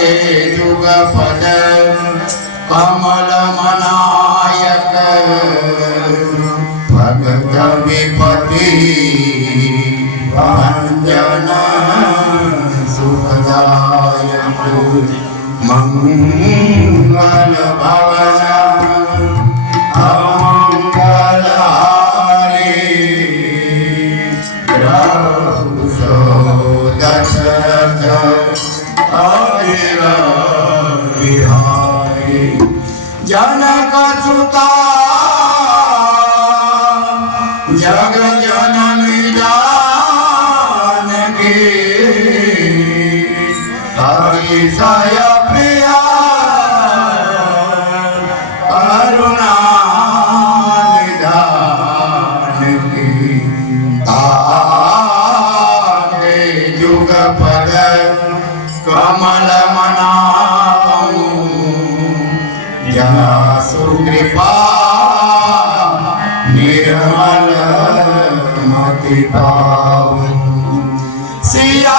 के युगपद कमल मनायक भगत विपति भंजन सुखदायक मंगल भवन अमंगल हारी दशरथ अनिल बिहारी जनक सुता जग जननी जानकी हरिषय प्रिया करुणा निधान की ताके युग पद कमल मनावं जहाँ सुकृपा निर्मल मति पावं सिया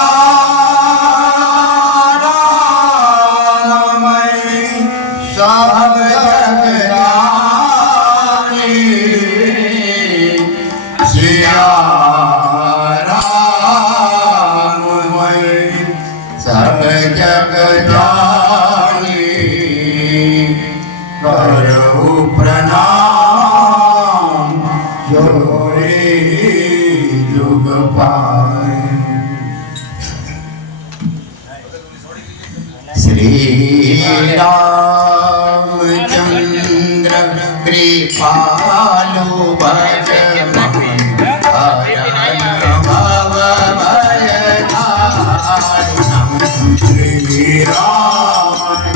राममय सब जग रानी सिया राममय सब जग जानी करहु प्रणाम जोरे युग पाए। श्री रामचंद्र कृपालु भज भव भयदारुणं श्री रामचंद्र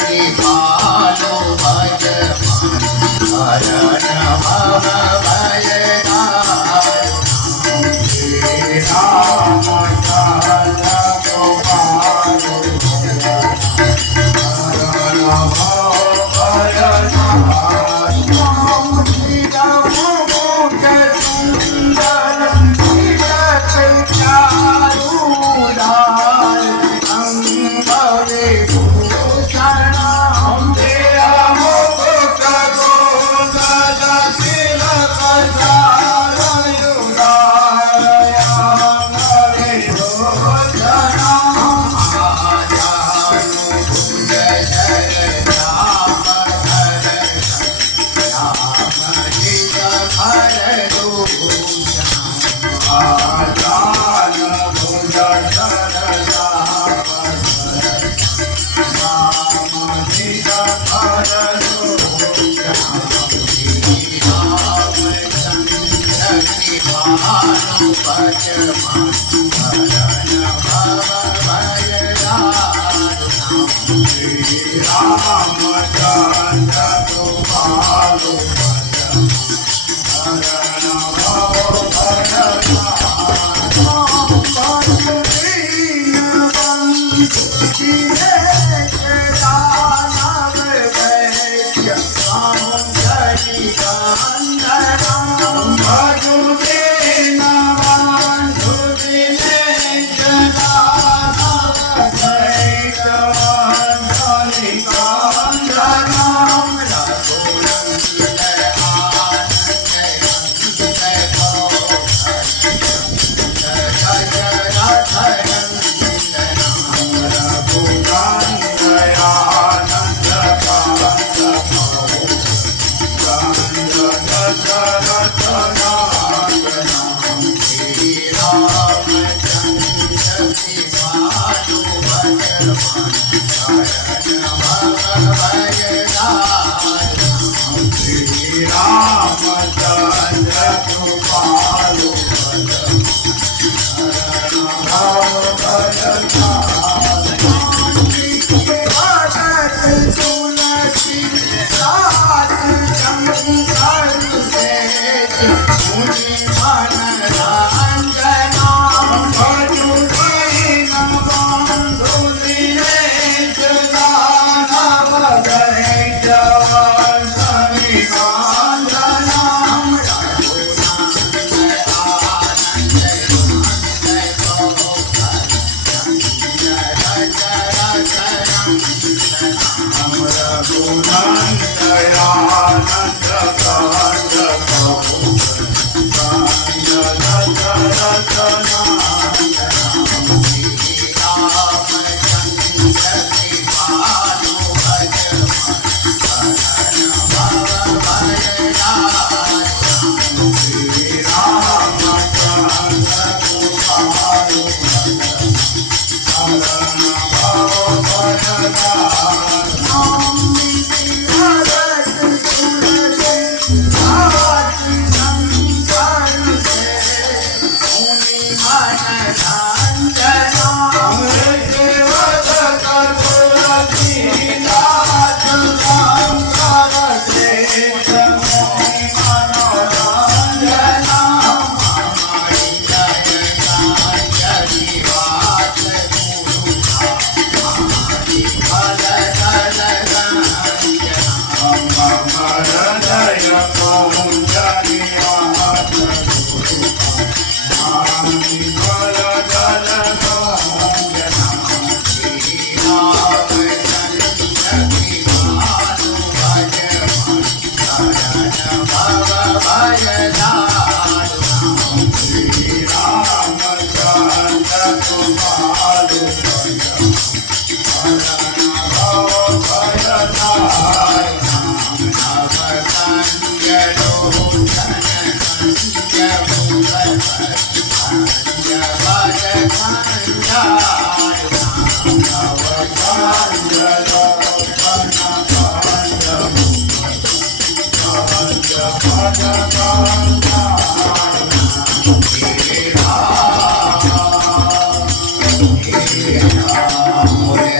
कृपालु भज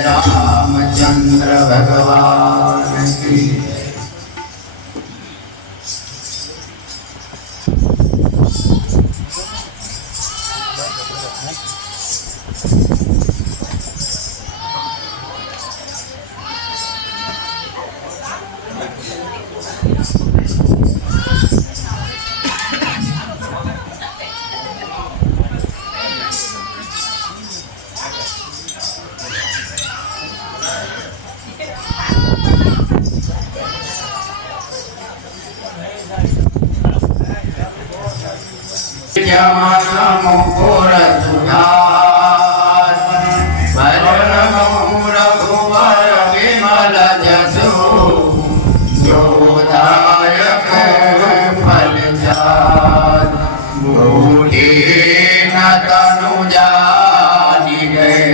रामचंद्र भगवान की। मुकुर सुधार भरण रघुवर विमल जसु योदायक फल चार बूढ़ी न तनु जानी गए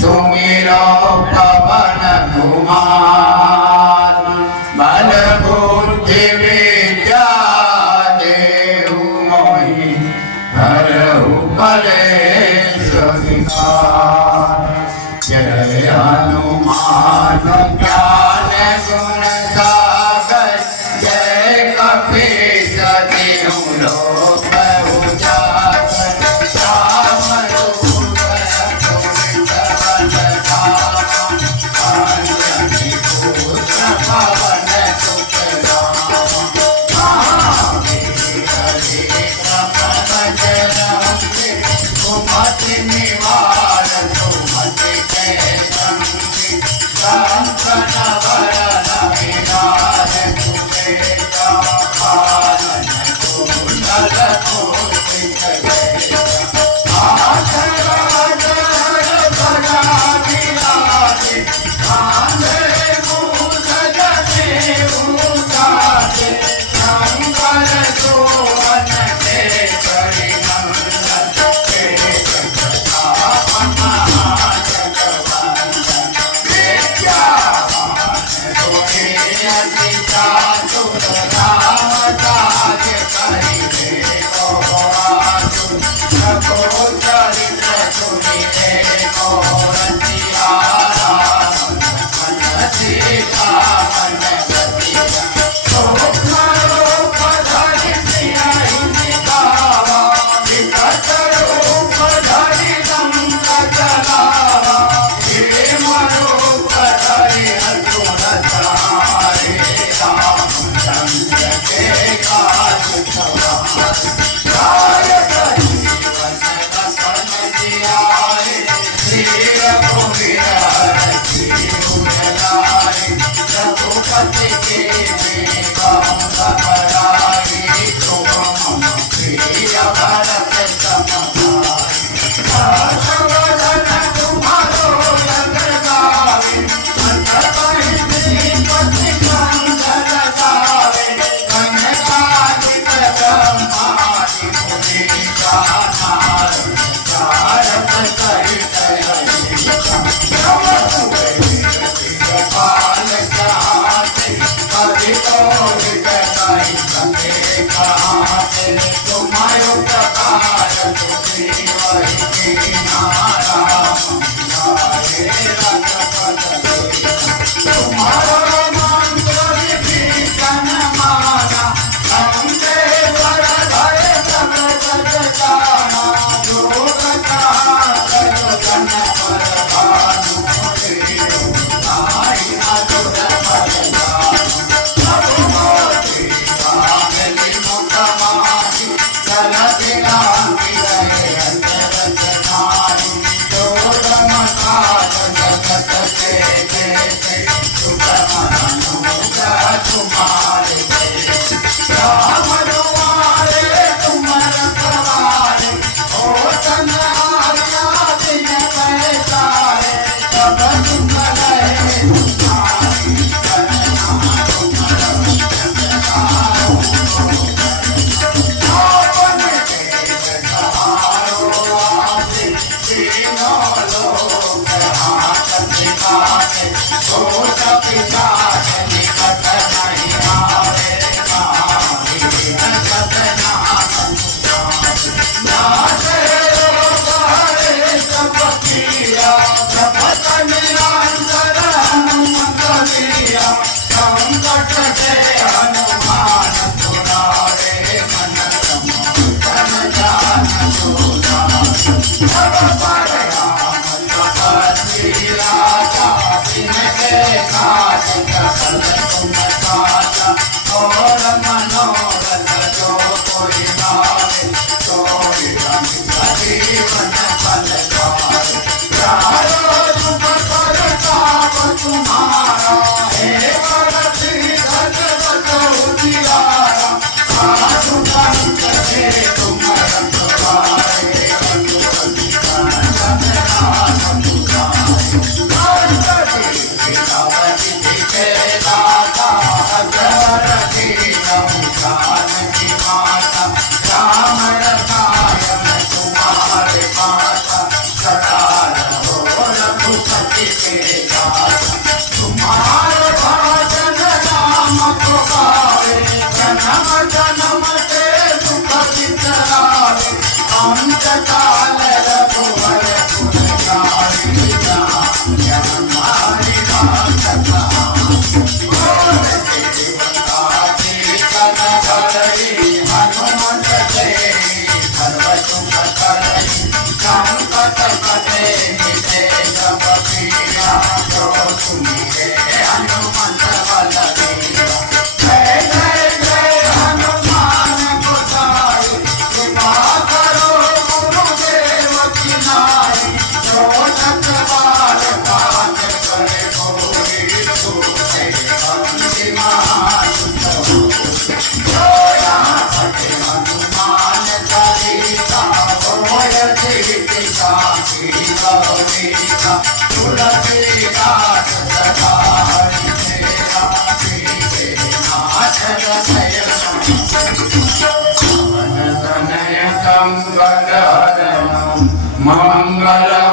सुमिरो पवन कुमार बल बुद्धि विद्या हरहु पले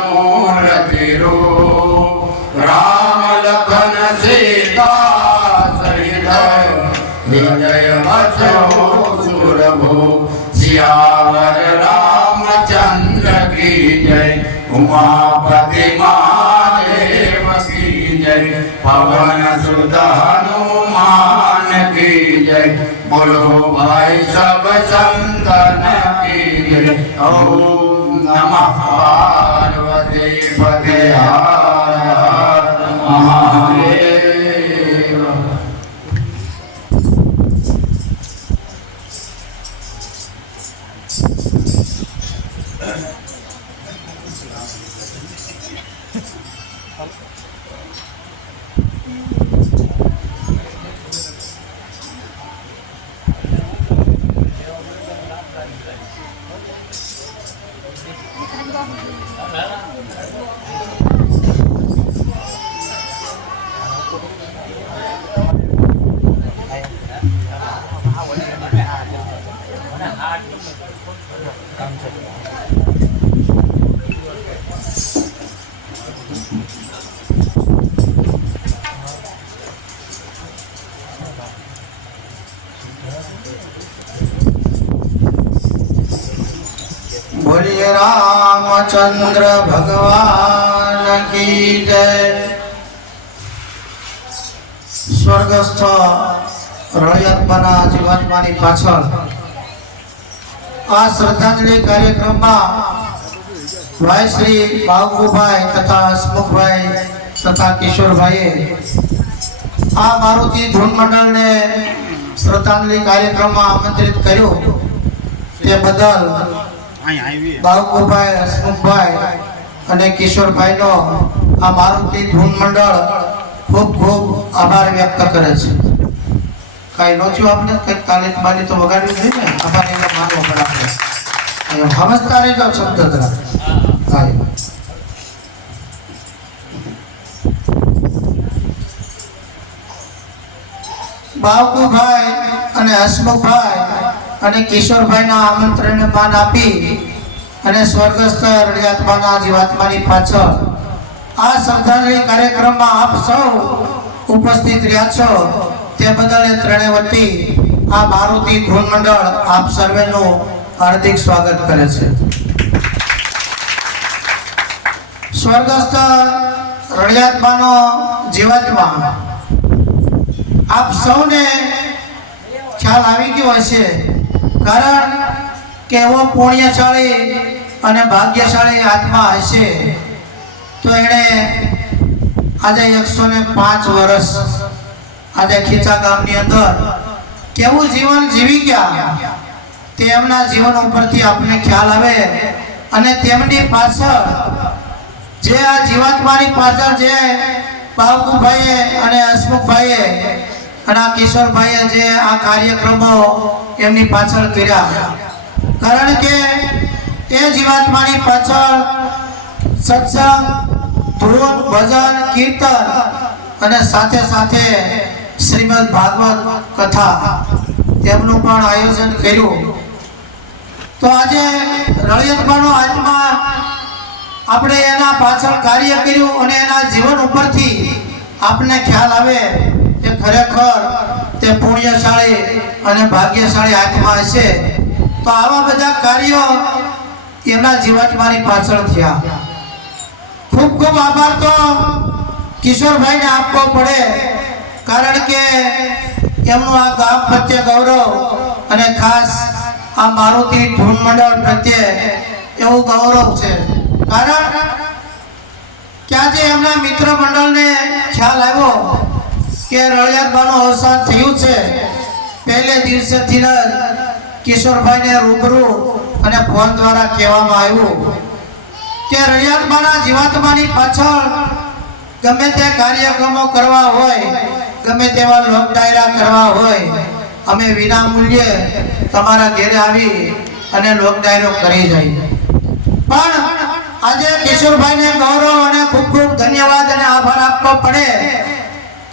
मंगलमूर्तिरो राम लखन सीता सहित विजय सुरभो सियावर रामचंद्र की जय उमापति महादेव की जय पवन सुत हनुमान की जय बोलो भाई सब संतन की जय ओम नमः पार्वती पते हर हर महादेव। रामचंद्र भगवान की जय। स्वर्गस्थ रळियातमाना जीवात्मानी पाछळ आ श्रद्धांजलि कार्यक्रम में भाई श्री बाबूभाई तथा हसमुखभाई तथा किशोरभाई आ मारुति धून मंडल ने श्रद्धांजलि कार्यक्रम में आमंत्रित कर्यो ते बदल बाबूभाई हसमुखभाई અને કિશોરભાઈનો આ મારુતિ ધૂન મંડળ ખૂબ ખૂબ આભાર વ્યક્ત કરે છે। કાઈ નોચ્યું આપણે કઈ તાલીમ બાલી તો વગાડવી જોઈએ ને, આભાર એને માનવો પડે આપણે। સમજતા રહેજો શબ્દ જરા। હાય બાબુભાઈ અને હસમુખભાઈ અને કિશોરભાઈના આમંત્રણને માન આપી અને સ્વર્ગસ્થ રળિયાતમાના જીવાત્માની પાછળ આ શ્રદ્ધાંજલિ કાર્યક્રમમાં આપ સૌ ઉપસ્થિત રહ્યા છો તે બદલ એ ત્રણેય વતી આ મારુતિ ધૂન મંડળ આપ સર્વેનું હાર્દિક સ્વાગત કરે છે। સ્વર્ગસ્થ રળિયાતમાનો જીવાત્મા આપ સૌને ખ્યાલ આવી ગયો હશે, કારણ કે એવો પુણ્યશાળી અને ભાગ્યશાળી આત્મા હશે તો એણે આજે 105 વર્ષ આજે ખીચા ગામની અંદર કેવું જીવન જીવી ગયા તે એમના જીવન ઉપરથી આપને ખ્યાલ આવે અને તેમની પાછળ જે આ જીવાત્માની પાછળ જે બાબુભાઈએ અને હસમુખભાઈએ અને આ કિશોરભાઈએ જે આ કાર્યક્રમો એમની પાછળ કર્યા, કારણ કે એ જીવાત્માની પાછળ સત્સંગ, ધૂન, ભજન, કીર્તન અને સાથે સાથે શ્રીમદ ભાગવત કથા તેમનું પણ આયોજન કર્યું। તો આજે રળિયાતમાનો આત્મા આપણે એના પાછળ કાર્ય કર્યું અને એના જીવન ઉપરથી આપને ખ્યાલ આવે કે ખરેખર તે પુણ્યશાળી અને ભાગ્યશાળી આત્મા હશે તો આવા બધા કાર્યો એમના જીવાત્માની પાછળ થયા। ખૂબ ખૂબ આભાર તો કિશોરભાઈને આપવો પડે, કારણ કે એમનું આ ગામ પ્રત્યે ગૌરવ અને ખાસ આ મારુતિ ધૂન મંડળ પ્રત્યે એવું ગૌરવ છે, કારણ કે આજે એમના મિત્ર મંડળને ખ્યાલ આવ્યો કે રળિયાતમાનું અવસાન થયું છે। પહેલે દિવસેથી જ કિશોરભાઈને રૂબરૂ અને ફોન દ્વારા કહેવામાં આવ્યું કે રળિયાતમાના જીવાત્માની પાછળ ગમે તે કાર્યક્રમો કરવા હોય, ગમે તેવા લોક ડાયરા કરવા હોય, અમે વિના મૂલ્યે તમારા ઘરે આવી અને લોક ડાયરો કરી જાય। પણ આજે કિશોરભાઈને ગૌરવ અને ખૂબ ખૂબ ધન્યવાદ અને આભાર આપવો પડે,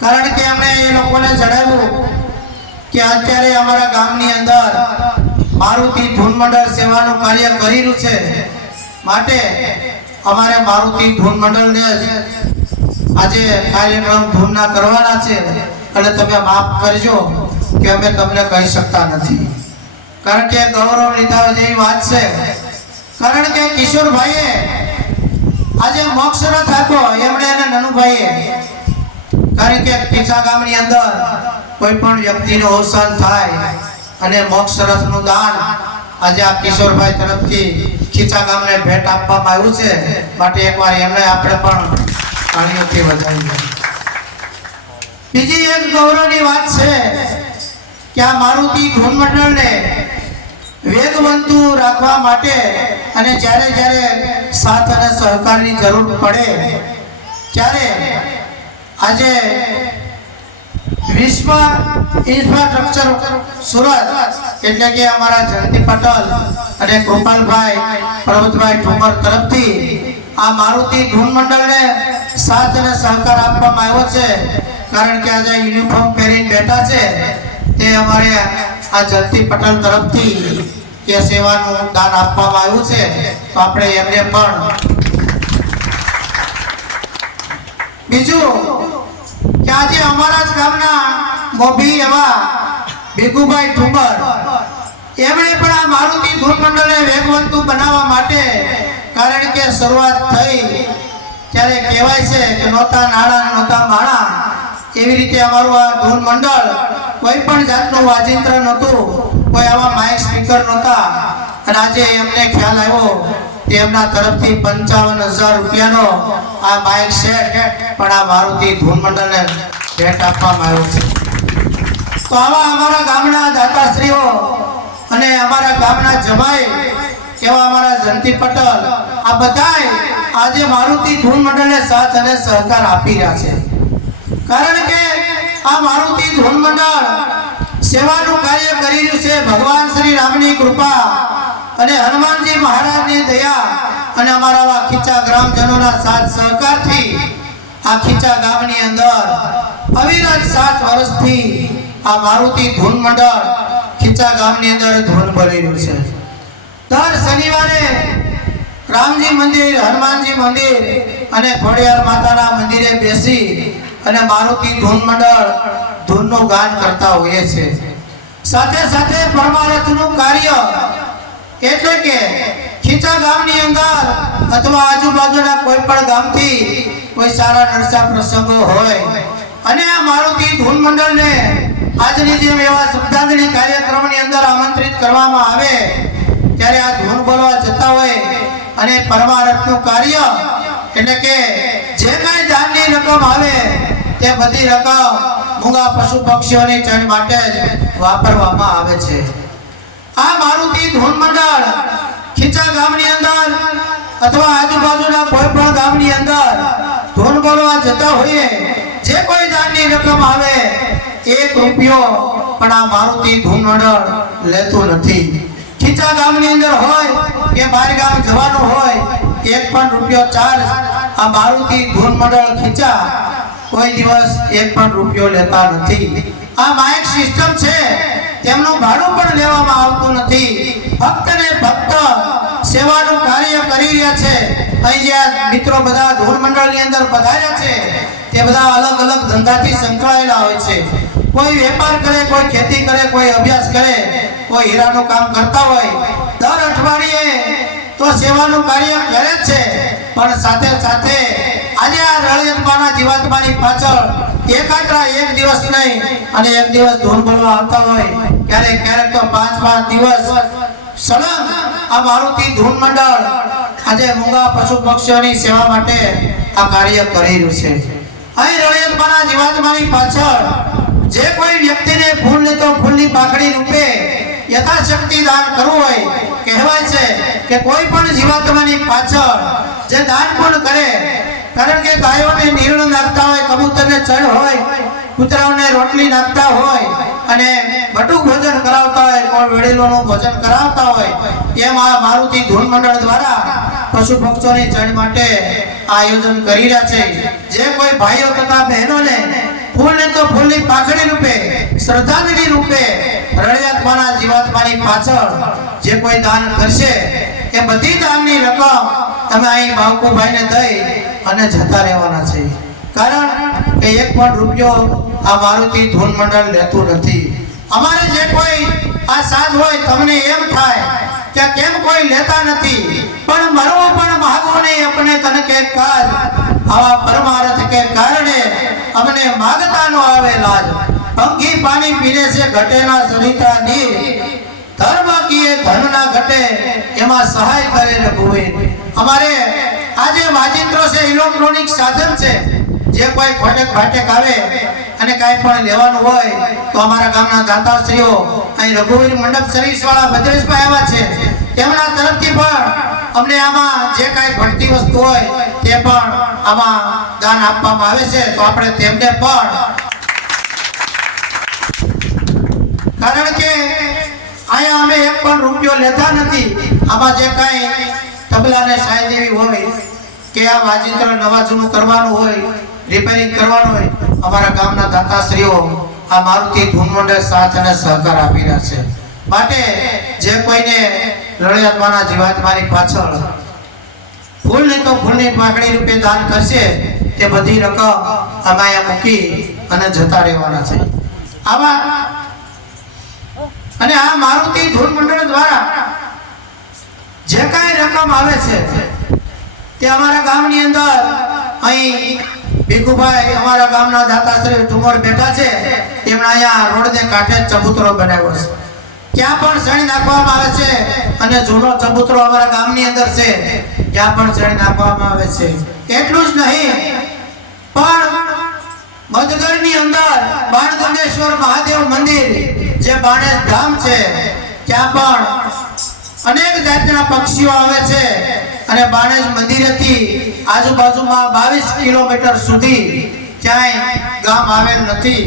કારણ કે અમે એ લોકોને જણાવ્યું કે અત્યારે અમારા ગામની અંદર મારુતિ ધૂન મંડળ સેવાનું કાર્ય કરી રહ્યું છે, માટે અમારે મારુતિ ધૂન મંડળને આજે કાર્યક્રમ ધૂનના કરવાના છે અને તમે માફ કરજો કે અમે તમને કહી શકતા નથી, કારણ કે ગૌરવ લીધા જેવી વાત છે। કારણ કે કિશોરભાઈએ આજે મોક્ષ રથ આપ્યો એમણે અને નનુભાઈએ, કારણ કે ખીચા ગામની અંદર કોઈ પણ વ્યક્તિનું અવસાન થાય અને મોક્ષ રથનું દાન આજે આ કિશોરભાઈ તરફથી ખીચા ગામને ભેટ આપવામાં આવ્યું છે, માટે એકવાર એમને આપણે પણ તાળીઓથી વધાવીએ। બીજી એક ગૌરવની વાત છે કે આ મારુતિ ધૂન મંડળને વેગવંતું રાખવા માટે અને જ્યારે જ્યારે સાથ અને સહકારની જરૂર પડે ત્યારે આજે વિશ્વ ઇન્ફ્રાસ્ટ્રક્ચર સુરત એટલે કે અમારા જયંતિ પટેલ અને ગોપાલભાઈ પર્વતભાઈ ઠુમર તરફથી આ મારુતિ ધૂન મંડળને સાથ અને સહકાર આપવામાં આવ્યો છે, કારણ કે આજે યુનિફોર્મ પહેરીને બેઠા છે તે અમારે આ જયંતિ પટેલ તરફથી એ સેવાનું દાન આપવામાં આવ્યું છે, તો આપણે એમને પણ બીજું કે આજે અમારા જ ગામના મોભી એવા ભીખુભાઈ ઠુમર એમણે પણ આ મારુતિ ધૂન મંડળને વેગવંતું બનાવવા માટે, કારણ કે શરૂઆત થઈ ત્યારે કહેવાય છે કે નહોતા નાણાં નહોતા માણા, એવી રીતે અમારું આ ધૂન મંડળ કોઈ પણ જાતનું વાજિંત્ર નહોતું, કોઈ આવા માઇક સ્પીકર નહોતા. અને આજે એમને ખ્યાલ આવ્યો કે એમના તરફથી 55,000 રૂપિયાનો આ માઇક સેટ પણ આ મારુતિ ધૂન મંડળને ભેટ આપવામાં આવ્યો છે. તો આવા અમારા ગામના દાતાશ્રીઓ અને અમારા ગામના જમાઈ એવા અમારા જયંતિ પટેલ, આ બધાય આજે મારુતિ ધૂન મંડળને સાથ અને સહકાર આપી રહ્યા છે. કારણ કે આ મારુતિ ધૂન મંડળ સેવાનું કાર્ય કરી રહ્યું છે. ભગવાન શ્રી રામની કૃપા અને હનુમાનજી મહારાજની દયા અને અમારા ખીચા ગ્રામજનોના સાથ સહકારથી આ ખીચા ગામની અંદર અવિરત 7 વર્ષથી આ મારુતિ ધૂન મંડળ ખીચા ગામની અંદર ધૂન બોલી રહ્યું છે. દર શનિવારે રામજી મંદિર, હનુમાનજી મંદિર અને ખોડિયાર માતાના મંદિરે બેસી અને મારુતિ ધૂન મંડળ ધૂનનું ગાન કરતા હોઈએ છે. સાથે સાથે પરમારથનું કાર્ય એટલે કે ખીચા ગામની અંદર અથવા આજુબાજુના કોઈ પણ ગામથી કોઈ સારા નરસા પ્રસંગો હોય અને આ મારુતિ ધૂન મંડળને આજની જેમ એવા શબ્દાંજલિ કાર્યક્રમની અંદર આમંત્રિત કરવામાં આવે ત્યારે આ ધૂન બોલવા જતા હોય અને પરમારથનું કાર્ય એટલે કે જે કાંઈ દાનની રકમ આવે તે બધી રકમ મૂંગા પશુ પક્ષીઓની ચણ માટે જ વાપરવામાં આવે છે. આ મારુતિ ધૂન મંડળ ખીચા ગામની અંદર અથવા આજુબાજુના કોઈ પણ ગામની અંદર ધૂન બોલવા જતા હોઈએ, જે કોઈ દાનની રકમ આવે 1 રૂપિયો પણ આ મારુતિ ધૂન મંડળ લેતું નથી. ખીચા ગામની અંદર હોય કે બહાર ગામ જવાનું હોય, 1 પણ રૂપિયો ચાર્જ આ મારુતિ ધૂન મંડળ ખીચા કોઈ દિવસ 1 પણ રૂપિયો લેતા નથી. આ માઇક સિસ્ટમ છે, તેમનું ભાડું પણ લેવામાં આવતું નથી. ફક્ત ને ફક્ત સેવાનું કાર્ય કરી રહ્યા છે. અહીં જે મિત્રો બધા ધૂન મંડળની અંદર પધાર્યા છે તે બધા અલગ અલગ ધંધાથી સંકળાયેલા હોય છે. કોઈ વેપાર કરે, કોઈ ખેતી કરે, કોઈ અભ્યાસ કરે, કોઈ હીરાનું કામ કરતા હોય. દર અઠવાડિયે તો સેવાનું કાર્ય કરે છે, પણ સાથે સાથે આજે આ રળિયતમાના જીવાત્માની પાછળ એકાત્રા 1 દિવસ નહીં અને 1 દિવસ ધૂન બોલવા આવતા હોય, ક્યારેક ક્યારેક તો 5-5 દિવસ સળંગ આ મારુતિ ધૂન મંડળ આજે મૂંગા પશુ પક્ષીઓની સેવા માટે આ કાર્ય કરી રહ્યું છે. અહીં રળિયતમાના જીવાત્માની પાછળ જે કોઈ વ્યક્તિને ફૂલ ને તો ફૂલની પાકડી રૂપે યથાશક્તિ દાન કરવું હોય, કહેવાય છે કે કોઈ પણ જીવાત્માની પાછળ જે દાન પુણ્ય કરે, કારણ કે ગાયોને નીરણ નાખતા હોય, કબૂતરને ચણ હોય, કૂતરાઓને રોટલી નાખતા હોય અને બટુક ભોજન કરાવતા હોય, કોઈ વડીલોનું ભોજન કરાવતા હોય, એમ આ મારુતિ ધૂન મંડળ દ્વારા પશુ પક્ષીઓની ચણ માટે આયોજન કરી રહ્યા છે. જે કોઈ ભાઈઓ તથા બહેનોને ફૂલ ને તો ફૂલની પાકડી રૂપે, શ્રદ્ધાંજલિ રૂપે રળિયાતમાના જીવાત્માની પાછળ જે કોઈ દાન કરશે એ બધી દાનની રકમ તમે અહીં બાવકુભાઈને દઈ અને જતા રહેવાના છે. કારણ કે 1 પણ રૂપિયો આ મારુતિ ધૂન મંડળ લેતું નથી. અમારે જે કોઈ આ સાથ હોય, તમને એમ થાય કે કેમ કોઈ લેતા નથી, પણ મરવો પણ માગો નહીં अपने तन के काज, आवा परमार्थ के कारणे अमने मागता नो आवे लाज. पंखी पानी पीने से घटे ना सरिता नीर, धर्म किए धन ना घटे एमा सहाय करे रघुवीर. અમારે આજે વાજિંત્રો છે, ઇલેક્ટ્રોનિક સાધન છે. જે કોઈ ખોટેક ભાટેક આવે અને કાંઈ પણ લેવાનું હોય તો અમારા ગામના દાતાશ્રીઓ અહીં રઘુવીર મંડપ સર્વિસ વાળા ભદ્રેશભાઈ આવ્યા છે, તેમના તરફથી પણ અમને આમાં જે કાંઈ ભણતી વસ્તુ હોય તે પણ આમાં દાન આપવામાં આવે છે. તો આપણે તેમને પણ, કારણ કે અહીંયા અમે 1 પણ રૂપિયો લેતા નથી. આમાં જે કાંઈ તબલાને સાય દેવી હોય કે આ વાજિંત્ર નવા જૂનું કરવાનું હોય, રિપેરિંગ કરવાનું હોય, અમારા ગામના દાતાશ્રીઓ આ મારુતિ ધૂન મંડળ સાથ અને સહકાર આપી રહ્યા છે. માટે જે કોઈને રળિયાતમાના જીવાત્માની પાછળ ફૂલ ને તો ફૂલની પાકડી રૂપે દાન કરશે તે બધી રકમ અમે અહીંયા મૂકી અને જતા રહેવાના છે. આમાં અને આ મારુતિ ધૂન મંડળ દ્વારા જે કાંઈ રકમ આવે છે તે અમારા ગામની અંદર અહીં ભીખુભાઈ અમારા ગામના દાતાશ્રી ઠુમર બેઠા છે તેમણે અહીંયા રોડને કાંઠે ચબૂતરો બનાવ્યો છે. ત્યાં પણ શણી નાખવામાં આવે છે અને જૂનો ચબૂતરો અમારા ગામની અંદર છે ત્યાં પણ શણી નાખવામાં આવે છે. એટલું જ નહીં પણ મધગરની અંદર બાણગંગેશ્વર મહાદેવ મંદિર જે બાણેજ ધામ છે ત્યાં પણ અનેક જાતના પક્ષીઓ આવે છે અને બાણેજ મંદિરેથી આજુબાજુમાં 22 કિલોમીટર સુધી ક્યાંય ગામ આવેલ નથી.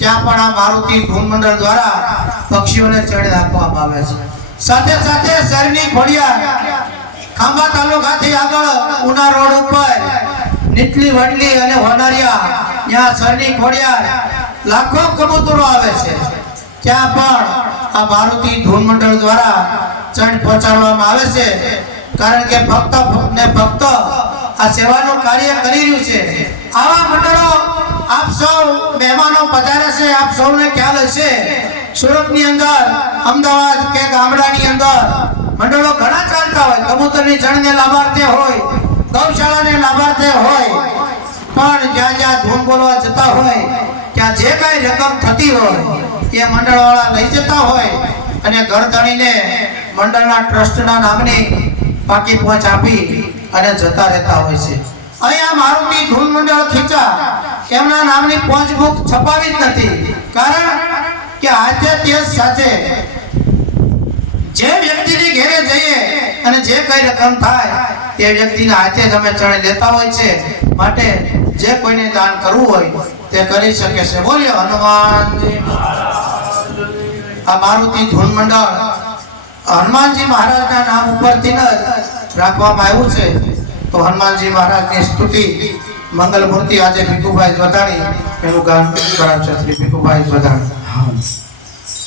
ત્યાં પણ આ મારુતિ ધૂન મંડળ દ્વારા પક્ષીઓને ચણ રાખવામાં આવે છે. સાથે સાથે શહેરની ખોડિયાર ખાંભા તાલુકાથી આગળ ઉના રોડ ઉપર નીટલી વડલી અને હોનારિયા ત્યાં શહેરની ખોડિયાર લાખો કબૂતરો આવે છે. ત્યાં પણ આ મારુતિ ધૂન મંડળ દ્વારા ચણ પહોંચાડવામાં આવે છે. કારણ કે ભક્ત ને ભક્ત આ સેવાનું કાર્ય કરી રહ્યું છે. આવા મંડળો આપ સૌ મહેમાનો પધારે છે, આપ સૌને ખ્યાલ હશે સુરતની અંદર, અમદાવાદ કે ગામડાની અંદર મંડળો ઘણા ચાલતા હોય. કબૂતરની જણને લાભાર્થે હોય, ગૌશાળાને લાભાર્થે હોય, પણ જ્યાં જ્યાં ધૂન બોલવા જતા હોય ત્યાં જે કાંઈ રકમ થતી હોય એ મંડળવાળા લઈ જતા હોય અને ગરદણીને મંડળના ટ્રસ્ટના નામની પાકી પહોંચ આપી અને જતા રહેતા હોય છે. અહીંયા મારુતિ ધૂન મંડળ ખીચા એમના નામની પહોંચ બુક છપાવી જ નથી. કારણ કે હાથે તે સાથે જે વ્યક્તિની ઘેરે જઈએ અને જે કઈ રકમ થાય તે વ્યક્તિના હાથે જ અમે ચણ લેતા હોય છે. માટે જે કોઈને દાન કરવું હોય તે કરી શકે છે. બોલ્યો હનુમાનજી મહારાજ. આ મારુતિ ધૂન મંડળ હનુમાનજી મહારાજના નામ ઉપરથી જ રાખવામાં આવ્યું છે. તો હનુમાનજી મહારાજની સ્તુતિ મંગલ મૂર્તિ આજે ભીખુભાઈ જોધાણી એનું ગાન કરાવશે. શ્રી ભીખુભાઈ જોધાણી.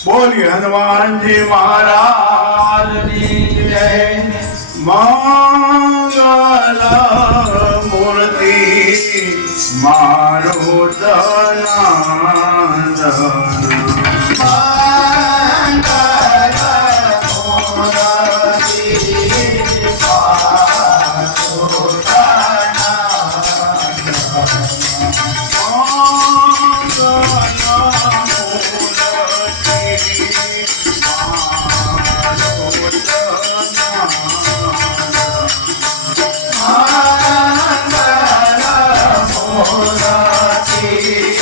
બોલી હનુમાનજી મહારાજની જય. મંગલ મૂર્તિ મારુતનંદન. Thank you.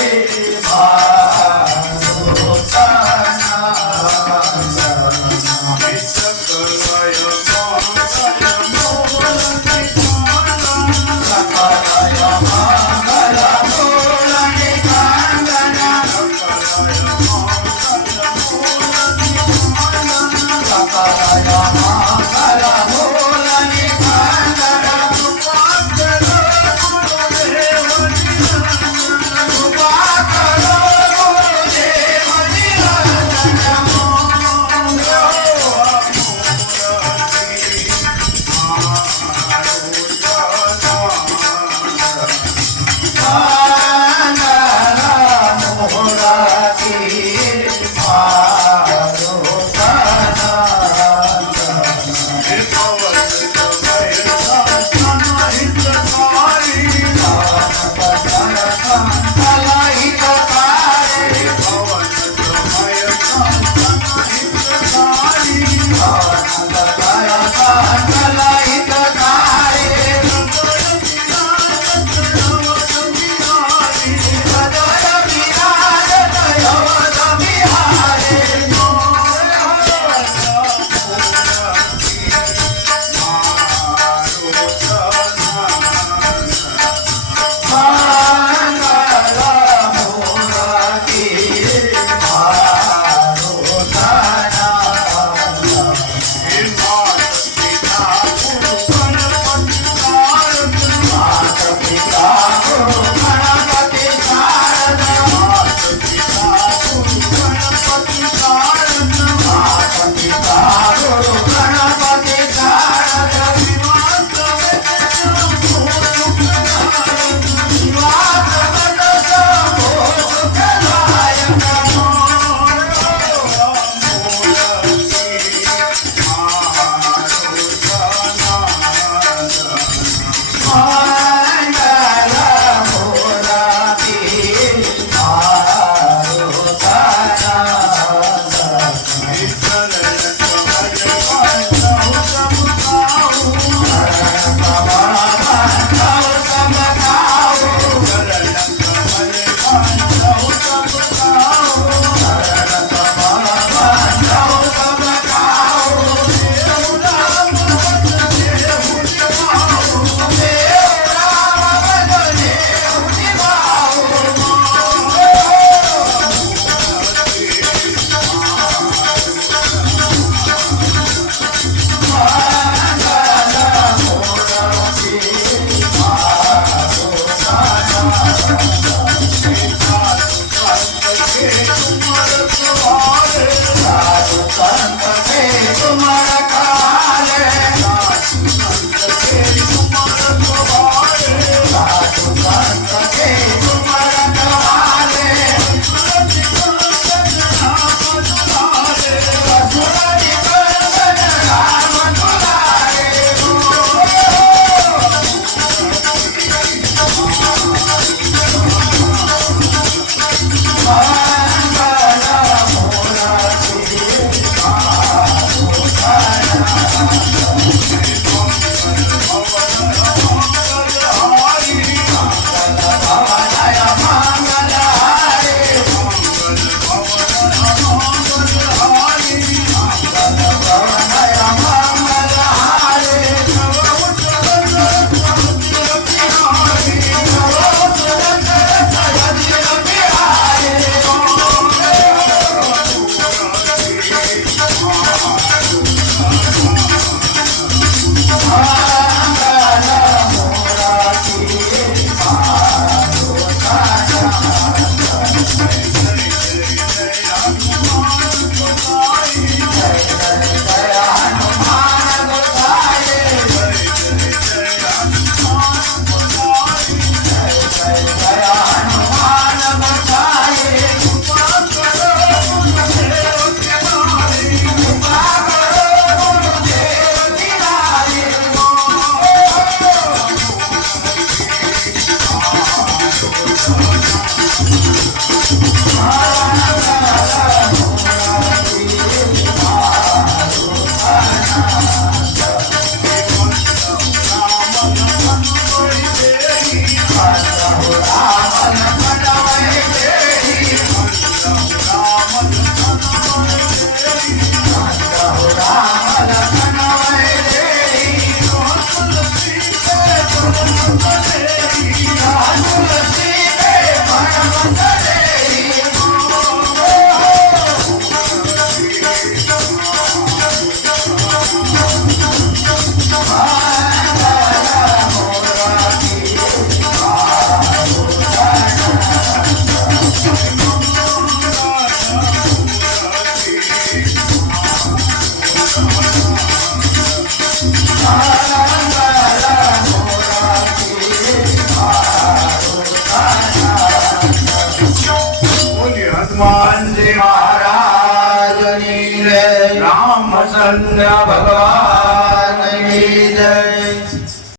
હનુમાનજી મહારાજની જય. રામચંદ્ર ભગવાન